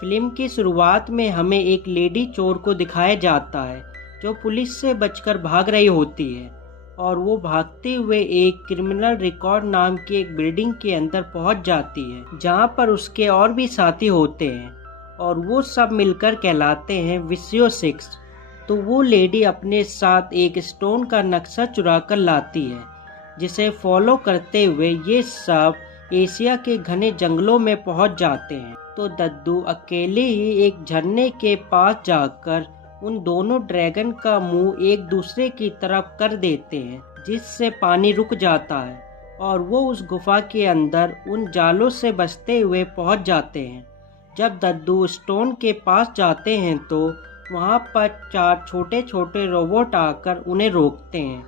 Film की शुरुआत में हमें एक लेडी चोर को दिखाया जाता है जो पुलिस से बचकर भाग रही होती है और वो भागते हुए एक क्रिमिनल रिकॉर्ड नाम की एक बिल्डिंग के अंदर पहुंच जाती है जहां पर उसके और भी साथी होते हैं और वो सब मिलकर कहलाते हैं विसियो 6। तो वो लेडी अपने साथ एक स्टोन का नक्शा चुरा कर लाती है जिसे फॉलो करते हुए ये सब एशिया के घने जंगलों में पहुंच जाते हैं। तो दद्दू अकेले ही एक झरने के पास जाकर उन दोनों ड्रैगन का मुंह एक दूसरे की तरफ कर देते हैं जिससे पानी रुक जाता है और वो उस गुफा के अंदर उन जालों से बचते हुए पहुंच जाते हैं। जब दद्दू स्टोन के पास जाते हैं तो वहां पर 4 छोटे छोटे रोबोट आकर उन्हें रोकते हैं,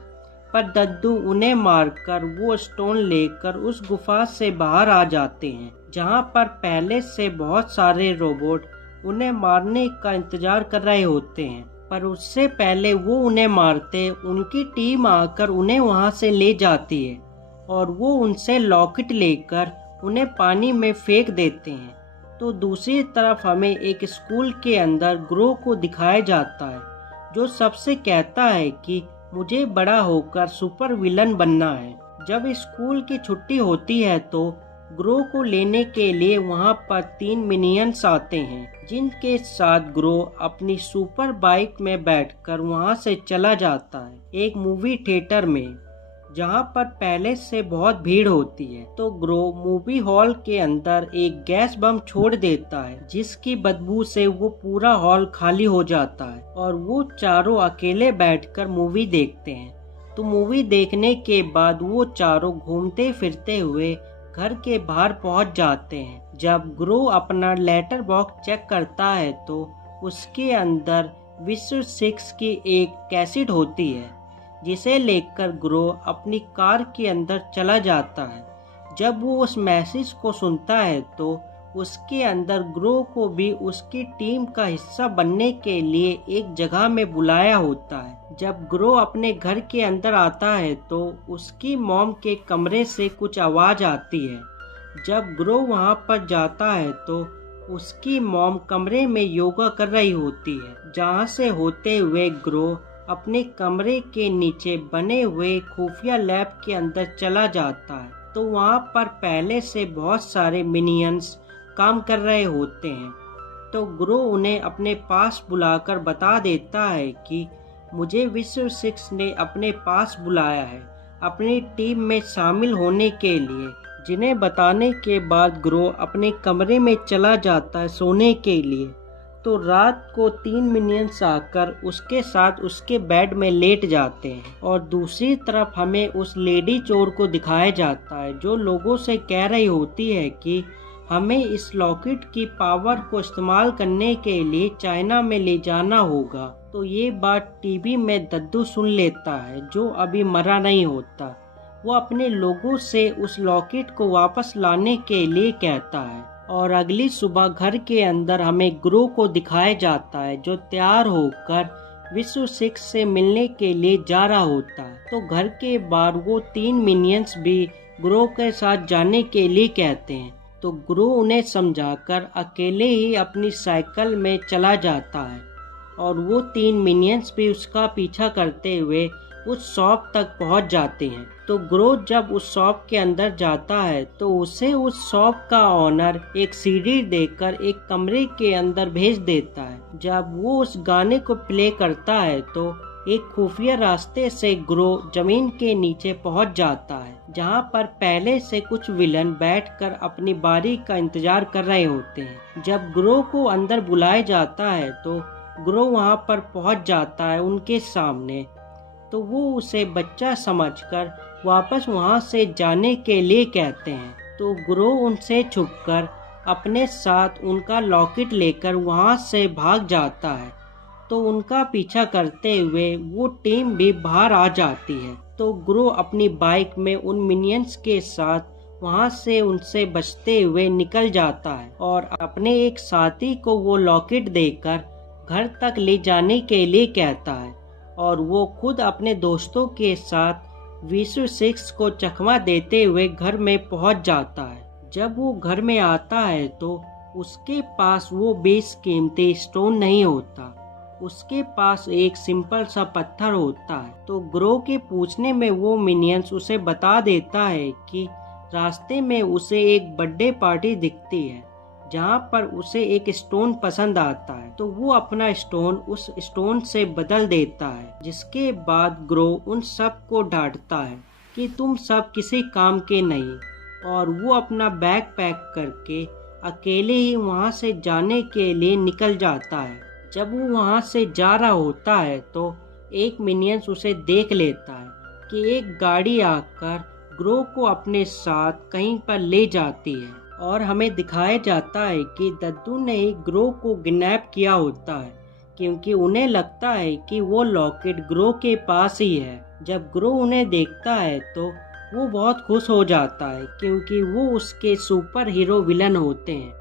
पर दद्दू उन्हें मारकर वो स्टोन लेकर उस गुफा से बाहर आ जाते हैं जहां पर पहले से बहुत सारे रोबोट उन्हें मारने का इंतजार कर रहे होते हैं। पर उससे पहले वो उन्हें मारते उनकी टीम आकर उन्हें वहां से ले जाती है और वो उनसे लॉकेट लेकर उन्हें पानी में फेंक देते हैं। तो दूसरी तरफ हमें एक स्कूल के अंदर ग्रो को दिखाया जाता है जो सबसे कहता है कि मुझे बड़ा होकर सुपर विलन बनना है। जब स्कूल की छुट्टी होती है तो ग्रो को लेने के लिए वहां पर 3 मिनियंस आते हैं जिनके साथ ग्रो अपनी सुपर बाइक में बैठकर वहां से चला जाता है एक मूवी थिएटर में जहां पर पहले से बहुत भीड़ होती है। तो ग्रो मूवी हॉल के अंदर एक गैस बम छोड़ देता है जिसकी बदबू से वो पूरा हॉल खाली हो जाता है और वो चारों अकेले बैठकर मूवी देखते हैं। तो मूवी देखने के बाद वो चारों घूमते फिरते हुए घर के बाहर पहुंच जाते हैं। जब ग्रो अपना लेटर बॉक्स चेक करता है तो उसके अंदर विश्व 6 की एक कैसेट होती है जिसे लेकर ग्रो अपनी कार के अंदर चला जाता है। जब वो उस मैसेज को सुनता है तो उसके अंदर ग्रो को भी उसकी टीम का हिस्सा बनने के लिए एक जगह में बुलाया होता है। जब ग्रो अपने घर के अंदर आता है तो उसकी मॉम के कमरे से कुछ आवाज आती है। जब ग्रो वहां पर जाता है तो उसकी मॉम कमरे में योगा कर रही होती है जहां से होते हुए ग्रो अपने कमरे के नीचे बने हुए खुफिया लैब के अंदर चला जाता है। तो वहां पर पहले से बहुत सारे मिनियंस काम कर रहे होते हैं। तो ग्रो उन्हें अपने पास बुलाकर बता देता है कि मुझे विश्व 6 ने अपने पास बुलाया है अपनी टीम में शामिल होने के लिए। जिन्हें बताने के बाद ग्रो अपने कमरे में चला जाता है सोने के लिए। तो रात को 3 मिनियंस आकर उसके साथ उसके बेड में लेट जाते हैं और दूसरी तरफ हमें उस लेडी चोर को दिखाया जाता है जो लोगों से कह रही होती है कि हमें इस लॉकेट की पावर को इस्तेमाल करने के लिए चाइना में ले जाना होगा। तो ये बात टीवी में दद्दू सुन लेता है जो अभी मरा नहीं होता। वो अपने लोगों से उस लॉकेट को वापस लाने के लिए कहता है और अगली सुबह घर के अंदर हमें ग्रो को दिखाया जाता है जो तैयार होकर विश्व 6 से मिलने के लिए जा रहा होता है। तो घर के बाहर वो 3 मिनियंस भी ग्रो के साथ जाने के लिए कहते हैं। तो ग्रो उन्हें समझाकर अकेले ही अपनी साइकिल में चला जाता है और वो 3 मिनियंस भी उसका पीछा करते हुए उस शॉप तक पहुंच जाते हैं। तो ग्रो जब उस शॉप के अंदर जाता है तो उसे उस शॉप का ऑनर एक सीडी देकर एक कमरे के अंदर भेज देता है। जब वो उस गाने को प्ले करता है तो एक खुफिया रास्ते से ग्रो जमीन के नीचे पहुंच जाता है जहां पर पहले से कुछ विलन बैठकर अपनी बारी का इंतजार कर रहे होते हैं। जब ग्रो को अंदर बुलाया जाता है तो ग्रो वहां पर पहुंच जाता है उनके सामने। तो वो उसे बच्चा समझकर वापस वहां से जाने के लिए कहते हैं। तो ग्रो उनसे छुपकर अपने साथ उनका लॉकेट लेकर वहां से भाग जाता है। तो उनका पीछा करते हुए वो टीम भी बाहर आ जाती है। तो ग्रो अपनी बाइक में उन मिनियंस के साथ वहां से उनसे बचते हुए निकल जाता है और अपने एक साथी को वो लॉकेट देकर घर तक ले जाने के लिए कहता है और वो खुद अपने दोस्तों के साथ विश्व 6 को चकमा देते हुए घर में पहुंच जाता है। जब वो घर में आता है तो उसके पास वो बेशकीमती स्टोन नहीं होता, उसके पास एक सिंपल सा पत्थर होता है। तो ग्रो के पूछने में वो मिनियंस उसे बता देता है कि रास्ते में उसे एक बर्थडे पार्टी दिखती है जहाँ पर उसे एक स्टोन पसंद आता है। तो वो अपना स्टोन उस स्टोन से बदल देता है, जिसके बाद ग्रो उन सब को डांटता है कि तुम सब किसी काम के नहीं, और वो अपना बैग पैक करके अकेले ही वहाँ से जाने के लिए निकल जाता है। जब वो वहाँ से जा रहा होता है तो एक मिनियंस उसे देख लेता है कि एक गाड़ी आकर ग्रो को अपने साथ कहीं पर ले जाती है, और हमें दिखाया जाता है कि दद्दू ने ही ग्रो को किडनैप किया होता है, क्योंकि उन्हें लगता है कि वो लॉकेट ग्रो के पास ही है। जब ग्रो उन्हें देखता है तो वो बहुत खुश हो जाता है, क्योंकि वो उसके सुपर हीरो विलन होते हैं।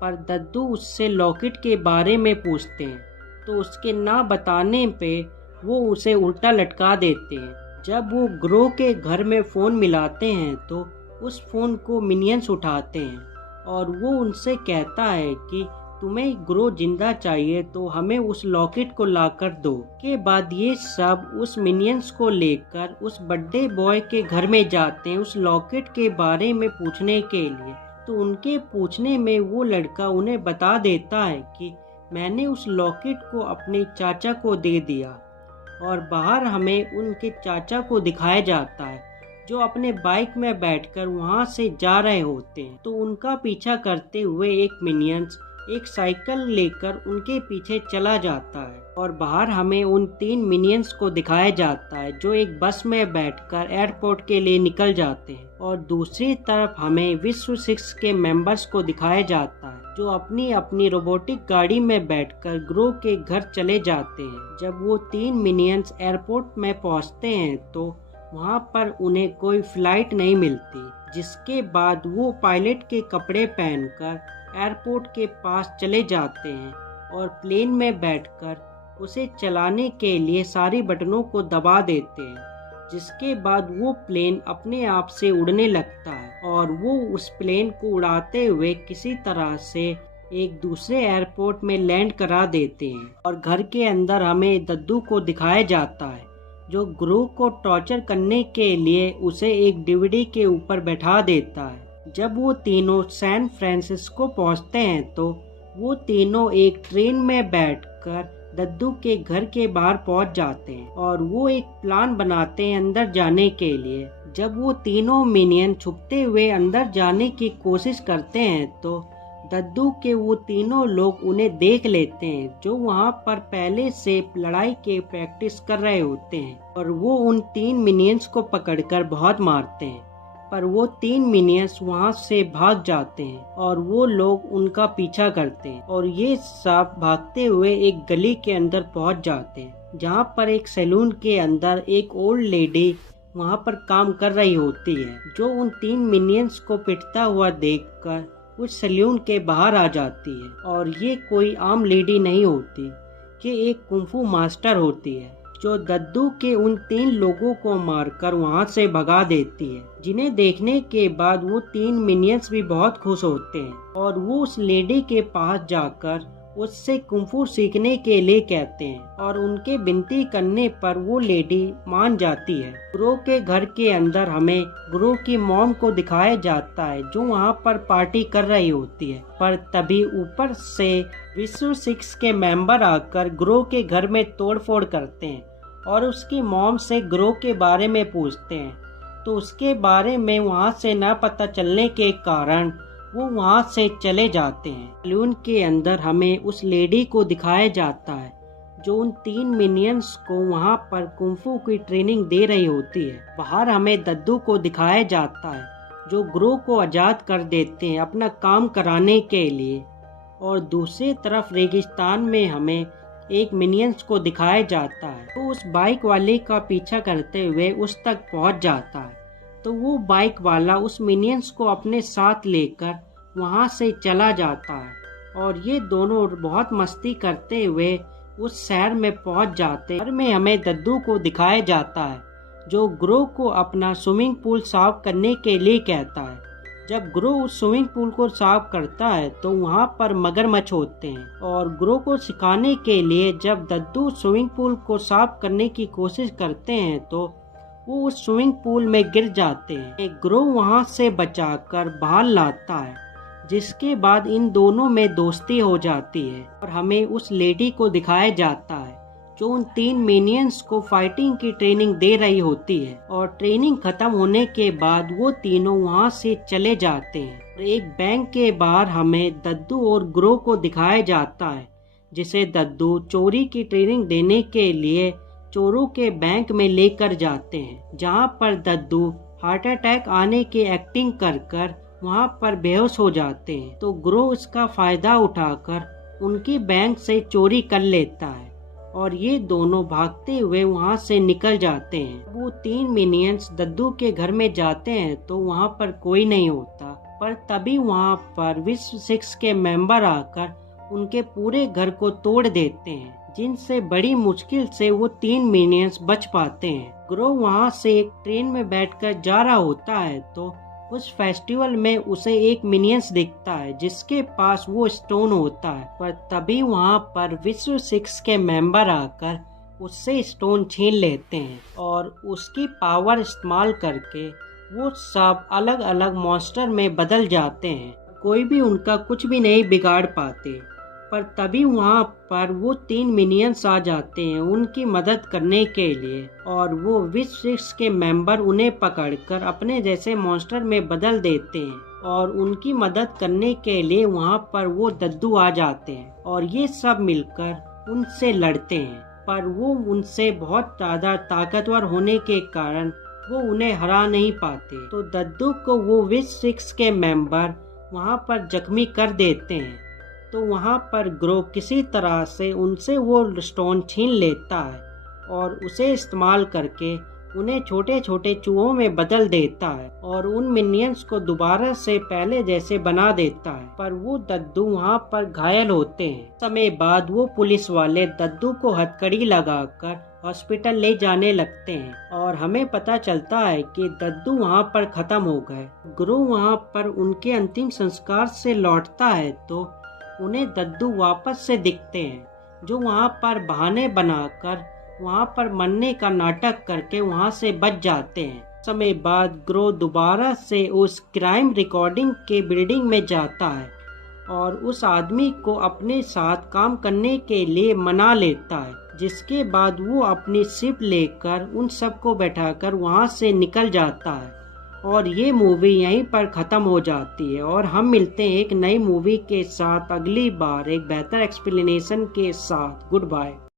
पर दद्दू उससे लॉकेट के बारे में पूछते हैं तो उसके ना बताने पे वो उसे उल्टा लटका देते हैं। जब वो ग्रो के घर में फ़ोन मिलाते हैं तो उस फ़ोन को मिनियंस उठाते हैं, और वो उनसे कहता है कि तुम्हें ग्रो जिंदा चाहिए तो हमें उस लॉकेट को लाकर दो। के बाद ये सब उस मिनियंस को लेकर उस बर्थडे बॉय के घर में जाते हैं उस लॉकेट के बारे में पूछने के लिए। तो उनके पूछने में वो लड़का उन्हें बता देता है कि मैंने उस लॉकेट को अपने चाचा को दे दिया, और बाहर हमें उनके चाचा को दिखाया जाता है जो अपने बाइक में बैठकर वहां से जा रहे होते हैं। तो उनका पीछा करते हुए एक मिनियंस एक साइकिल लेकर उनके पीछे चला जाता है, और बाहर हमें उन 3 मिनियंस को दिखाया जाता है जो एक बस में बैठकर एयरपोर्ट के लिए निकल जाते हैं, और दूसरी तरफ हमें विश्व 6 के मेंबर्स को दिखाया जाता है जो अपनी अपनी रोबोटिक गाड़ी में बैठकर ग्रो के घर चले जाते हैं। जब वो 3 मिनियंस एयरपोर्ट में पहुंचते हैं तो वहाँ पर उन्हें कोई फ्लाइट नहीं मिलती, जिसके बाद वो पायलट के कपड़े पहनकर एयरपोर्ट के पास चले जाते हैं और प्लेन में बैठकर उसे चलाने के लिए सारी बटनों को दबा देते हैं, जिसके बाद वो प्लेन अपने आप से उड़ने लगता है, और वो उस प्लेन को उड़ाते हुए किसी तरह से एक दूसरे एयरपोर्ट में लैंड करा देते हैं। और घर के अंदर हमें दद्दू को दिखाया जाता है जो ग्रो को टॉर्चर करने के लिए उसे एक डीवीडी के ऊपर बैठा देता है। जब वो तीनों सैन फ्रांसिस्को पहुंचते हैं तो वो तीनों एक ट्रेन में बैठकर दद्दू के घर के बाहर पहुंच जाते हैं, और वो एक प्लान बनाते हैं अंदर जाने के लिए। जब वो तीनों मिनियन छुपते हुए अंदर जाने की कोशिश करते हैं तो दद्दू के वो तीनों लोग उन्हें देख लेते हैं जो वहाँ पर पहले से लड़ाई के प्रैक्टिस कर रहे होते हैं, और वो उन 3 मिनियंस को पकड़कर बहुत मारते हैं। पर वो 3 मिनियंस वहाँ से भाग जाते हैं और वो लोग उनका पीछा करते हैं, और ये सब भागते हुए एक गली के अंदर पहुँच जाते हैं जहाँ पर एक सैलून के अंदर एक ओल्ड लेडी वहाँ पर काम कर रही होती है, जो उन 3 मिनियंस को पिटता हुआ देखकर उस सैलून के बाहर आ जाती है। और ये कोई आम लेडी नहीं होती, ये एक कुंफू मास्टर होती है जो दद्दू के उन 3 लोगों को मारकर वहाँ से भगा देती है, जिन्हें देखने के बाद वो 3 मिनियंस भी बहुत खुश होते हैं, और वो उस लेडी के पास जाकर उससे कुंफू सीखने के लिए कहते हैं, और उनके विनती करने पर वो लेडी मान जाती है। ग्रो के घर के अंदर हमें ग्रो की मॉम को दिखाया जाता है जो वहाँ पर पार्टी कर रही होती है, पर तभी ऊपर से विश्व 6 के मेंबर आकर ग्रो के घर में तोड़फोड़ करते हैं और उसकी मॉम से ग्रो के बारे में पूछते हैं। तो उसके बारे में वहाँ से न पता चलने के कारण वो वहाँ से चले जाते हैं। सैलून के अंदर हमें उस लेडी को दिखाया जाता है जो उन 3 मिनियंस को वहाँ पर कुंफू की ट्रेनिंग दे रही होती है। बाहर हमें दद्दू को दिखाया जाता है जो ग्रो को आज़ाद कर देते हैं अपना काम कराने के लिए, और दूसरी तरफ रेगिस्तान में हमें एक मिनियंस को दिखाया जाता है तो उस बाइक वाले का पीछा करते हुए उस तक पहुँच जाता है। तो वो बाइक वाला उस मिनियंस को अपने साथ लेकर वहाँ से चला जाता है, और ये दोनों बहुत मस्ती करते हुए उस शहर में पहुँच जाते हैं। शहर में हमें दद्दू को दिखाया जाता है जो ग्रो को अपना स्विमिंग पूल साफ करने के लिए कहता है, जब ग्रो उस स्विमिंग पूल को साफ करता है तो वहाँ पर मगरमच्छ होते हैं और ग्रो को सिखाने के लिए जब दद्दू स्विमिंग पूल को साफ करने की कोशिश करते हैं तो वो उस स्विमिंग पूल में गिर जाते हैं। ग्रो वहाँ से बचाकर बाहर लाता है, जिसके बाद इन दोनों में दोस्ती हो जाती है और हमें उस लेडी को दिखाया जाता है जो उन 3 मिनियंस को फाइटिंग की ट्रेनिंग दे रही होती है। और ट्रेनिंग खत्म होने के बाद वो तीनों वहाँ से चले जाते हैं। एक बैंक के बाहर हमें दद्दू और ग्रो को दिखाया जाता है, जिसे दद्दू चोरी की ट्रेनिंग देने के लिए चोरों के बैंक में लेकर जाते हैं, जहाँ पर दद्दू हार्ट अटैक आने की एक्टिंग कर वहाँ पर बेहोश हो जाते हैं। तो ग्रो इसका फायदा उठाकर उनकी बैंक से चोरी कर लेता है और ये दोनों भागते हुए वहाँ से निकल जाते हैं। वो 3 मिनियंस दद्दू के घर में जाते हैं तो वहाँ पर कोई नहीं होता, पर तभी वहाँ पर विश्व 6 के मेंबर आकर उनके पूरे घर को तोड़ देते हैं, जिनसे बड़ी मुश्किल से वो 3 मिनियंस बच पाते हैं। ग्रो वहाँ से एक ट्रेन में बैठकर जा रहा होता है तो उस फेस्टिवल में उसे एक मिनियंस दिखता है जिसके पास वो स्टोन होता है, पर तभी वहाँ पर विश्व 6 के मेंबर आकर उससे स्टोन छीन लेते हैं और उसकी पावर इस्तेमाल करके वो सब अलग अलग मॉन्स्टर में बदल जाते हैं। कोई भी उनका कुछ भी नहीं बिगाड़ पाते, पर तभी वहाँ पर वो 3 मिनियंस आ जाते हैं उनकी मदद करने के लिए और वो विश्व 6 के मेंबर उन्हें पकड़कर अपने जैसे मॉन्स्टर में बदल देते हैं और उनकी मदद करने के लिए वहाँ पर वो दद्दू आ जाते हैं और ये सब मिलकर उनसे लड़ते हैं, पर वो उनसे बहुत ज़्यादा ताकतवर होने के कारण वो उन्हें हरा नहीं पाते। तो दद्दू को वो विश्व 6 के मेंबर वहाँ पर जख्मी कर देते हैं। तो वहाँ पर ग्रो किसी तरह से उनसे वो स्टोन छीन लेता है और उसे इस्तेमाल करके उन्हें छोटे छोटे चूहों में बदल देता है और उन मिनियंस को दोबारा से पहले जैसे बना देता है, पर वो दद्दू वहाँ पर घायल होते हैं। समय बाद वो पुलिस वाले दद्दू को हथकड़ी लगाकर हॉस्पिटल ले जाने लगते हैं और हमें पता चलता है कि दद्दू वहाँ पर खत्म हो गए। ग्रो वहाँ पर उनके अंतिम संस्कार से लौटता है तो उन्हें दद्दू वापस से दिखते हैं, जो वहाँ पर बहाने बनाकर वहाँ पर मरने का नाटक करके वहाँ से बच जाते हैं। समय बाद ग्रो दोबारा से उस क्राइम रिकॉर्डिंग के बिल्डिंग में जाता है और उस आदमी को अपने साथ काम करने के लिए मना लेता है, जिसके बाद वो अपनी शिप लेकर उन सबको बैठाकर वहाँ से निकल जाता है और ये मूवी यहीं पर ख़त्म हो जाती है और हम मिलते हैं एक नई मूवी के साथ अगली बार एक बेहतर एक्सप्लेनेशन के साथ। Good bye.